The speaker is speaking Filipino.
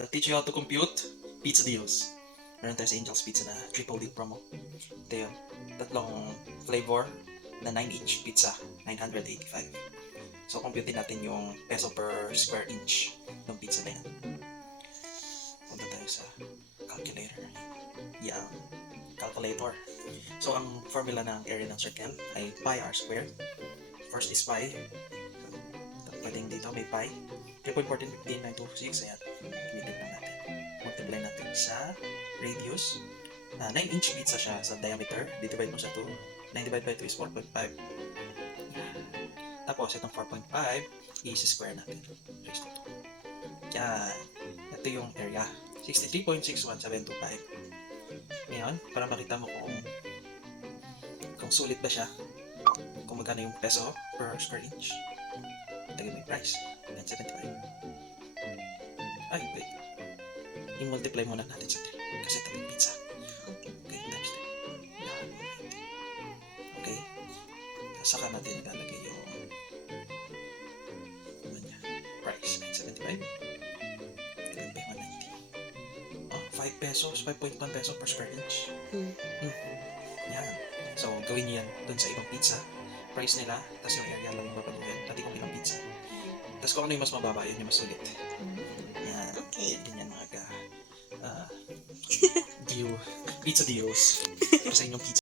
I'll teach you how to compute pizza deals. Meron tayo sa Angel's Pizza na triple deal promo. Ito yun. Tatlong flavor na 9-inch pizza, 985. So, compute natin yung peso per square inch ng pizza na yan. Punta tayo sa calculator. Yan. Calculator. So, ang formula ng area ng circle ay pi r squared. First is pi. Pwedeng dito may pi. 3.1415,926. Ayan. Gamitin lang natin. Multiply natin sa radius. 9-inch pizza siya sa diameter. Divide mo sa 2. 9 divided by 2 is 4.5. Tapos, itong 4.5 i-square natin. Raise to 2. Yan. Ito yung area. 63.61725. Ngayon, para makita mo kung sulit ba siya, kung magkano yung peso per square inch, tagay mo yung price. 975. Ay, wait. I-multiply muna natin sa 3 kasi ito yung pizza. Okay, times 3. Yan, 190. Okay. Saka natin ilalagay yung price. 975. Ilan ba yung 190? Oh, 5 pesos, 5.1 peso per square inch. Yan. So, gawin niyo yan dun sa ibang pizza. Price nila, tapos yung area lang yung babaluhin. Pati kung ilang pizza. Tapos kung ano yung mas mababa, yun yung mas sulit. Yan. Okay. Ganyan mga pizza deals. Para sa inyong pizza.